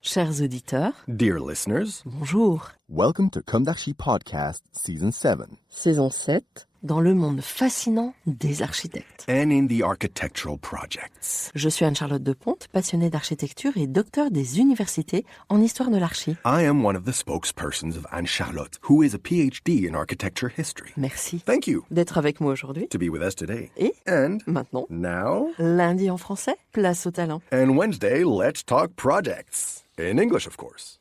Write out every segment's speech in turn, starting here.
Chers auditeurs, Dear listeners, bonjour. welcome to Kumdashi Podcast Season 7. Saison 7, dans le monde fascinant des architectes. And in the architectural projects. Je suis Anne-Charlotte Deponte, passionnée d'architecture et docteur des universités en histoire de l'archi. I am one of the spokespersons of Anne-Charlotte, who is a PhD in architecture history. Merci Thank you d'être avec moi aujourd'hui. to be with us today. Et And maintenant, now, lundi en français, place au talent. and Wednesday, let's talk projects. In English, of course.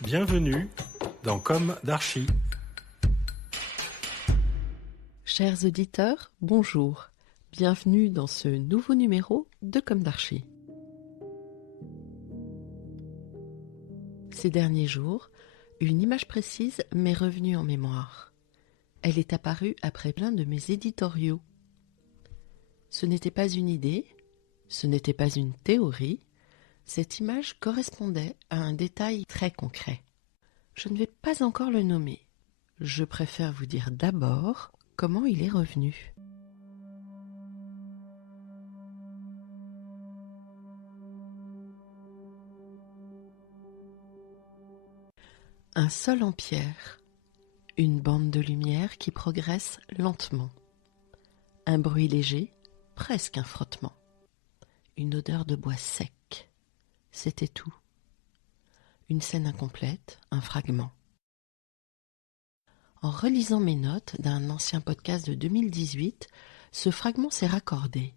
Bienvenue dans Comme d'Archi. Chers auditeurs, bonjour. Bienvenue dans ce nouveau numéro de Comme d'Archi. Ces derniers jours, une image précise m'est revenue en mémoire. Elle est apparue après plein de mes éditoriaux. Ce n'était pas une idée, ce n'était pas une théorie, cette image correspondait à un détail très concret. Je ne vais pas encore le nommer. Je préfère vous dire d'abord comment il est revenu. Un sol en pierre, une bande de lumière qui progresse lentement, un bruit léger, presque un frottement, une odeur de bois sec, c'était tout. Une scène incomplète, un fragment. En relisant mes notes d'un ancien podcast de 2018, ce fragment s'est raccordé.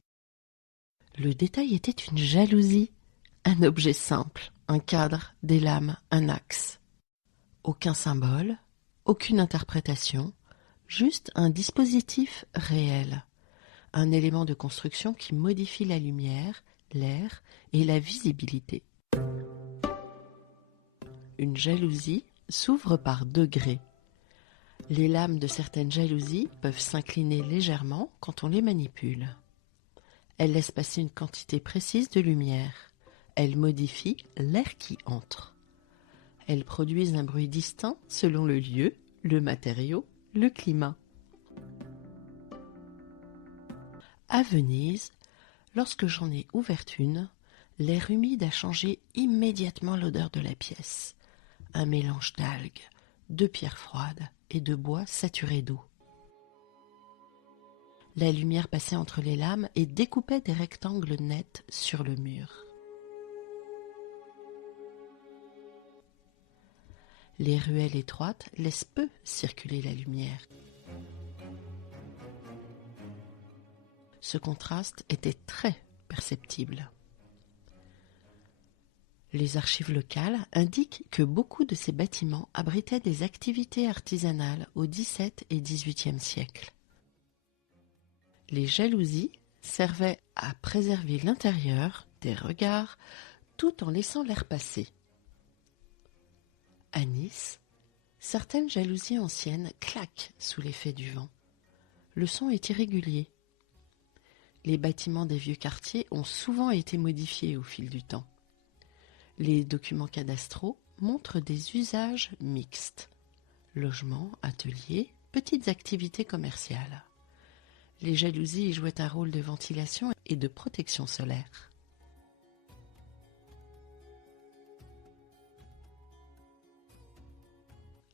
Le détail était une jalousie, un objet simple, un cadre, des lames, un axe. Aucun symbole, aucune interprétation, juste un dispositif réel, un élément de construction qui modifie la lumière, l'air et la visibilité. Une jalousie s'ouvre par degrés. Les lames de certaines jalousies peuvent s'incliner légèrement quand on les manipule. Elles laissent passer une quantité précise de lumière. Elles modifient l'air qui entre. Elles produisent un bruit distinct selon le lieu, le matériau, le climat. À Venise, lorsque j'en ai ouvert une, l'air humide a changé immédiatement l'odeur de la pièce. Un mélange d'algues, de pierres froides et de bois saturé d'eau. La lumière passait entre les lames et découpait des rectangles nets sur le mur. Les ruelles étroites laissent peu circuler la lumière. Ce contraste était très perceptible. Les archives locales indiquent que beaucoup de ces bâtiments abritaient des activités artisanales au XVIIe et XVIIIe siècle. Les jalousies servaient à préserver l'intérieur des regards tout en laissant l'air passer. À Nice, certaines jalousies anciennes claquent sous l'effet du vent. Le son est irrégulier. Les bâtiments des vieux quartiers ont souvent été modifiés au fil du temps. Les documents cadastraux montrent des usages mixtes. Logements, ateliers, petites activités commerciales. Les jalousies y jouaient un rôle de ventilation et de protection solaire.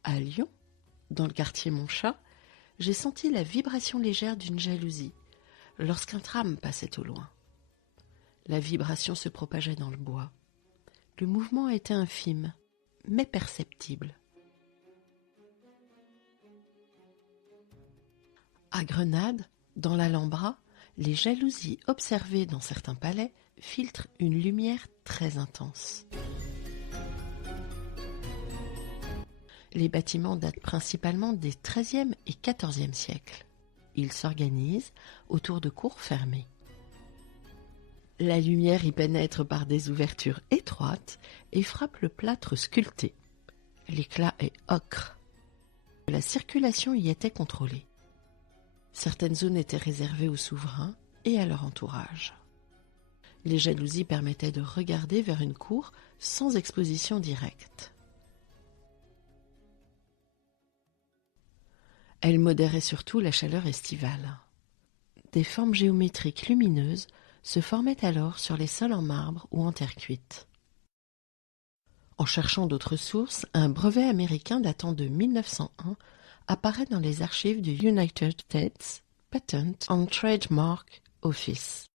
À Lyon, dans le quartier Montchat, j'ai senti la vibration légère d'une jalousie lorsqu'un tram passait au loin. La vibration se propageait dans le bois. Le mouvement était infime, mais perceptible. À Grenade, dans l'Alhambra, les jalousies observées dans certains palais filtrent une lumière très intense. Les bâtiments datent principalement des XIIIe et XIVe siècles. Ils s'organisent autour de cours fermées. La lumière y pénètre par des ouvertures étroites et frappe le plâtre sculpté. L'éclat est ocre. La circulation y était contrôlée. Certaines zones étaient réservées aux souverains et à leur entourage. Les jalousies permettaient de regarder vers une cour sans exposition directe. Elles modéraient surtout la chaleur estivale. Des formes géométriques lumineuses se formaient alors sur les sols en marbre ou en terre cuite. En cherchant d'autres sources, un brevet américain datant de 1901 apparaît dans les archives du United States Patent and Trademark Office.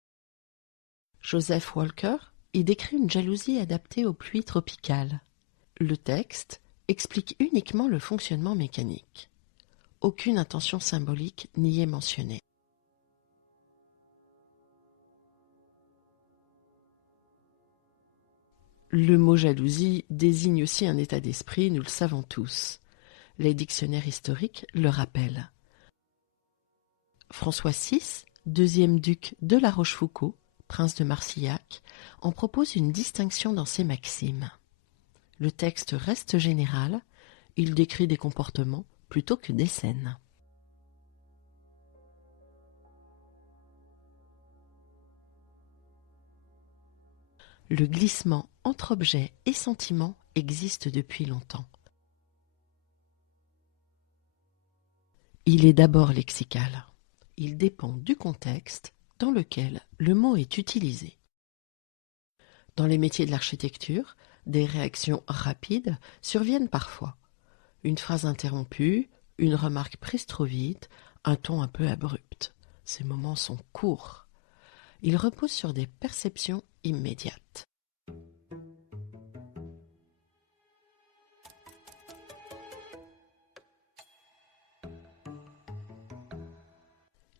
Joseph Walker y décrit une jalousie adaptée aux pluies tropicales. Le texte explique uniquement le fonctionnement mécanique. Aucune intention symbolique n'y est mentionnée. Le mot jalousie désigne aussi un état d'esprit, nous le savons tous. Les dictionnaires historiques le rappellent. François VI, deuxième duc de La Rochefoucauld, prince de Marsillac, en propose une distinction dans ses maximes. Le texte reste général, il décrit des comportements plutôt que des scènes. Le glissement entre objets et sentiments existe depuis longtemps. Il est d'abord lexical. Il dépend du contexte dans lequel le mot est utilisé. Dans les métiers de l'architecture, des réactions rapides surviennent parfois. Une phrase interrompue, une remarque prise trop vite, un ton un peu abrupt. Ces moments sont courts. Ils reposent sur des perceptions immédiates.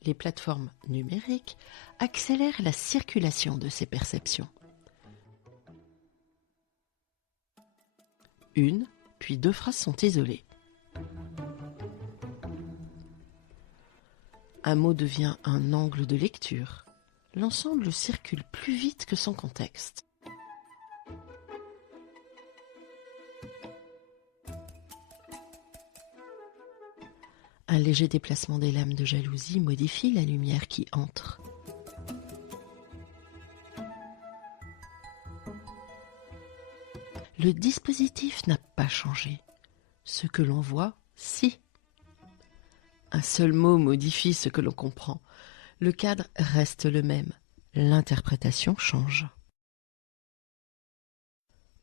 Les plateformes numériques accélèrent la circulation de ces perceptions. Une, puis deux phrases sont isolées. Un mot devient un angle de lecture. L'ensemble circule plus vite que son contexte. Un léger déplacement des lames de jalousie modifie la lumière qui entre. Le dispositif n'a pas changé. Ce que l'on voit, si. Un seul mot modifie ce que l'on comprend. Le cadre reste le même. L'interprétation change.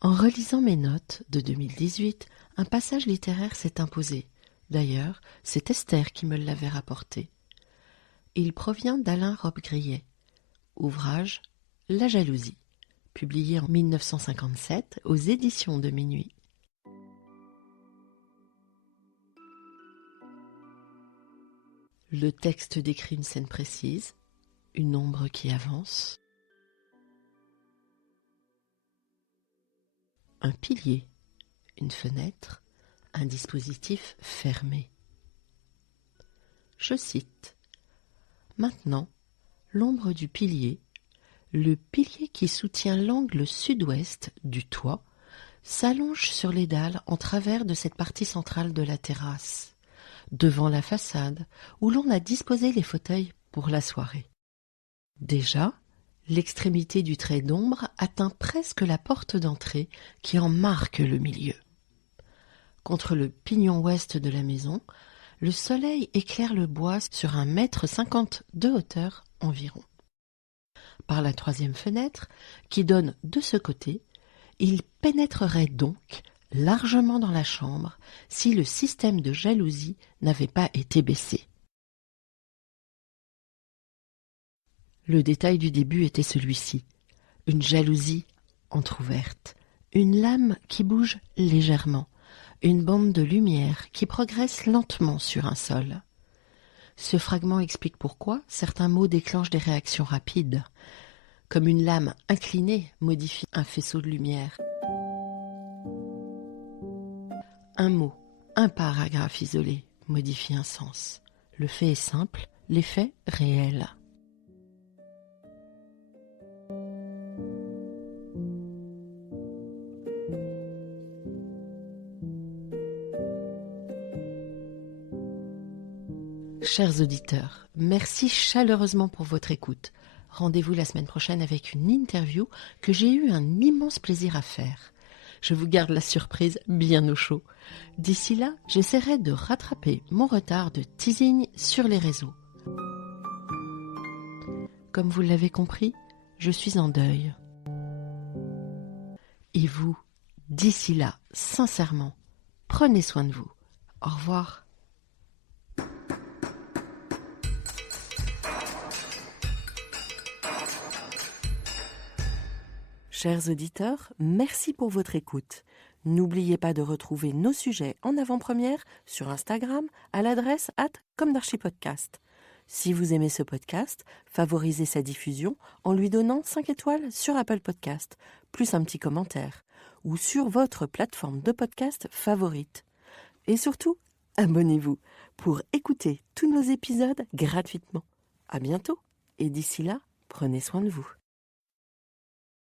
En relisant mes notes de 2018, un passage littéraire s'est imposé. D'ailleurs, c'est Esther qui me l'avait rapporté. Il provient d'Alain Robbe-Grillet. Ouvrage « La jalousie », publié en 1957 aux éditions de Minuit. Le texte décrit une scène précise, une ombre qui avance, un pilier, une fenêtre, un dispositif fermé. Je cite : « Maintenant, l'ombre du pilier, le pilier qui soutient l'angle sud-ouest du toit, s'allonge sur les dalles en travers de cette partie centrale de la terrasse, devant la façade où l'on a disposé les fauteuils pour la soirée. Déjà, l'extrémité du trait d'ombre atteint presque la porte d'entrée qui en marque le milieu. Contre le pignon ouest de la maison, le soleil éclaire le bois sur 1,50 m de hauteur environ. Par la troisième fenêtre, qui donne de ce côté, il pénétrerait donc largement dans la chambre si le système de jalousie n'avait pas été baissé. » Le détail du début était celui-ci. Une jalousie entr'ouverte, une lame qui bouge légèrement, une bande de lumière qui progresse lentement sur un sol. Ce fragment explique pourquoi certains mots déclenchent des réactions rapides, comme une lame inclinée modifie un faisceau de lumière. Un mot, un paragraphe isolé modifie un sens. Le fait est simple, l'effet réel. Chers auditeurs, merci chaleureusement pour votre écoute. Rendez-vous la semaine prochaine avec une interview que j'ai eu un immense plaisir à faire. Je vous garde la surprise bien au chaud. D'ici là, j'essaierai de rattraper mon retard de teasing sur les réseaux. Comme vous l'avez compris, je suis en deuil. Et vous, d'ici là, sincèrement, prenez soin de vous. Au revoir. Chers auditeurs, merci pour votre écoute. N'oubliez pas de retrouver nos sujets en avant-première sur Instagram à l'adresse @commedarchipodcast. Si vous aimez ce podcast, favorisez sa diffusion en lui donnant 5 étoiles sur Apple Podcast, plus un petit commentaire, ou sur votre plateforme de podcast favorite. Et surtout, abonnez-vous pour écouter tous nos épisodes gratuitement. À bientôt, et d'ici là, prenez soin de vous.